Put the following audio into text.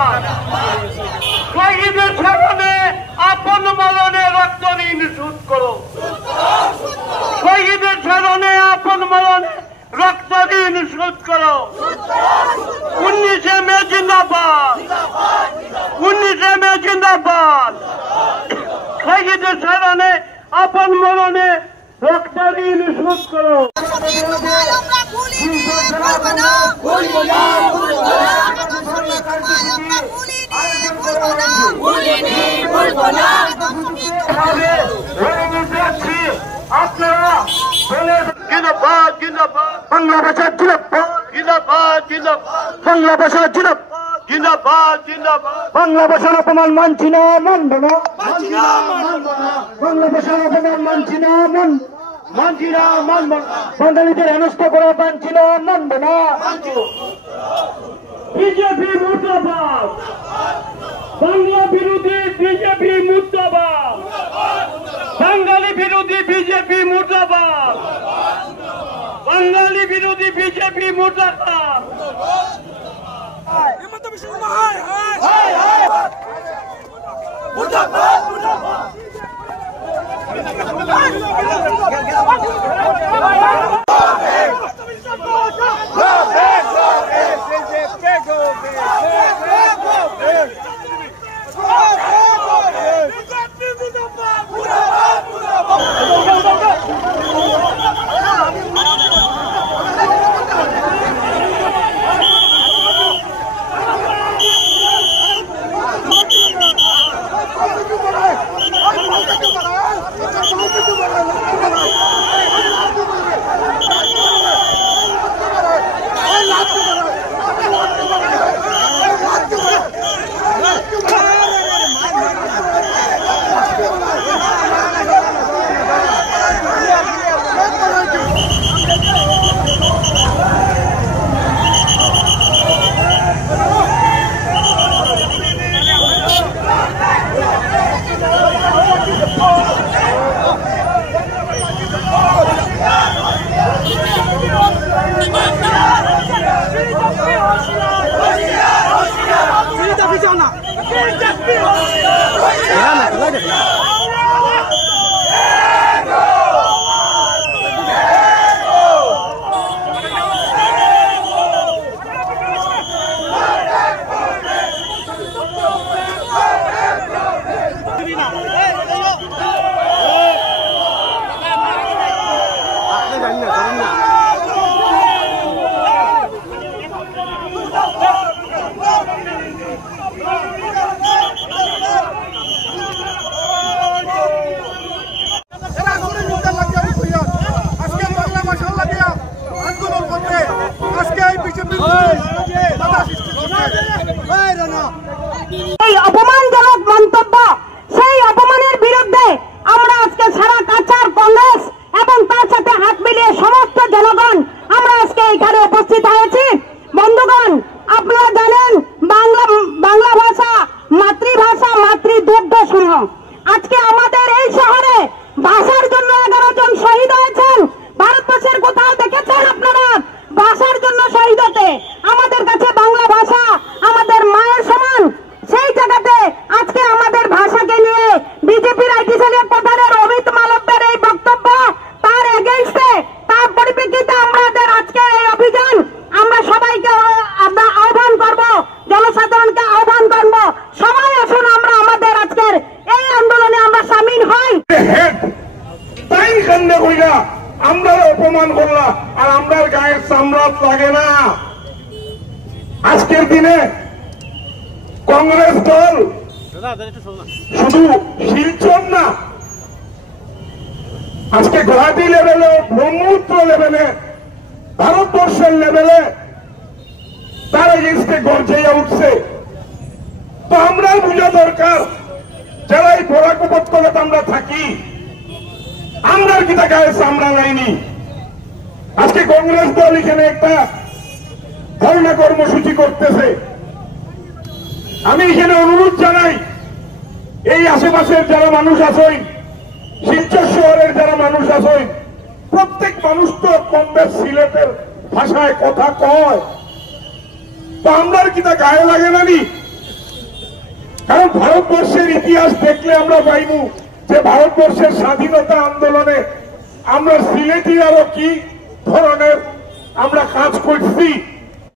জিন্দাবাদ। শহীদের স্মরণে আপন মরণে রক্ত ঋণ শোধ করো। শহীদের স্মরণে আপন মরণে রক্ত ঋণ শোধ করো। 19শে মে জিন্দাবাদ। 19শে মে জিন্দাবাদ। শহীদের স্মরণে আপন মরণে রক্ত ঋণ শোধ করো। আপনারা জিন্দাবাদ জিন্দাবাদ বাংলা ভাষা জিন্দাবাদ জিন্দাবাদ জিন্দাবাদ বাংলা ভাষা জিন্দাবাদ জিন্দাবাদ জিন্দাবাদ বাংলা ভাষার অপমান মানছি না, মানব না। বাংলা ভাষার অপমান মানছি না, মানছি না, মানব না। বাঙালিদের হেনস্থা করা মানছি না, মানব না। বিজেপি মুর্দাবাদ। বাংলা বিরোধী বিজেপি মুর্দাবাদ। বাঙালি বিরোধী বিজেপি মুর্দাবাদ। বাঙালি বিরোধী বিজেপি মুর্দাবাদ। এই অপমানজনক মন্তব্য, সেই অপমানের বিরুদ্ধে আমরা আজকে সারা কাছাড় কংগ্রেস এবং তার সাথে হাত মিলিয়ে সমস্ত জনগণ আমরা আজকে এখানে উপস্থিত হয়েছি। বন্ধুগণ, আপনারা জানেন বাংলা ভাষা মাতৃভাষা, মাতৃদুগ্ধ সমূহ। আজকে আমাদের এই শহরে ভাষার জন্য 11 জন শহীদ হয়েছেন। ভারতবর্ষের কোথাও দেখেছেন আপনারা ভাষার জন্য শহীদ হতে? আমাদের কাছে বাংলা ভাষা আমাদের মায়ের সমান। সেই জায়গাতে আজকে আমাদের ভাষাকে নিয়ে বিজেপির আইটি সেলের প্রধানের অমিত মালব্যের এই বক্তব্য, তার এগেইনস্টে, তার পরিপ্রেক্ষিতে আমাদের আজকে এই অভিযান। আমরা সবাইকে আহ্বান করব, জনসাধারণকে আহ্বান করব, সবাই আসুন আমরা আমাদের আজকের এই আন্দোলনে আমরা সামিল হই। তাই কান্দে কইরা আমরা অপমান করলা আর আমরার গায়ের চামড়াত লাগে না। আজকের দিনে কংগ্রেস দল শুধু শিলচর না, আজকে গুয়াহাটি লেভেলে, ব্রহ্মপুত্র লেভেলে, ভারতবর্ষের লেভেলে তার এগেইনস্টে গর্জাইয়া উঠছে। তো আমরা বোঝা দরকার, যারা এই বরাক উপত্যকাতে আমরা থাকি, আমরা কি তা গায়ে চামড়া নাইনি। আজকে কংগ্রেস দল এখানে একটা ধর্ণা কর্মসূচি করতেছে। আমি এখানে অনুরোধ জানাই, এই আশেপাশের যারা মানুষ আছেন, শিলচর শহরের যারা মানুষ আছেন, প্রত্যেক মানুষ তো কম বেশ সিলেটের ভাষায় কথা কয়। তো আমরা কি তা গায়ে লাগে নানি? কারণ ভারতবর্ষের ইতিহাস দেখলে আমরা পাইব যে ভারতবর্ষের স্বাধীনতা আন্দোলনে আমরা সিলেটিয়ারও কি ধরনের আমরা কাজ করছি।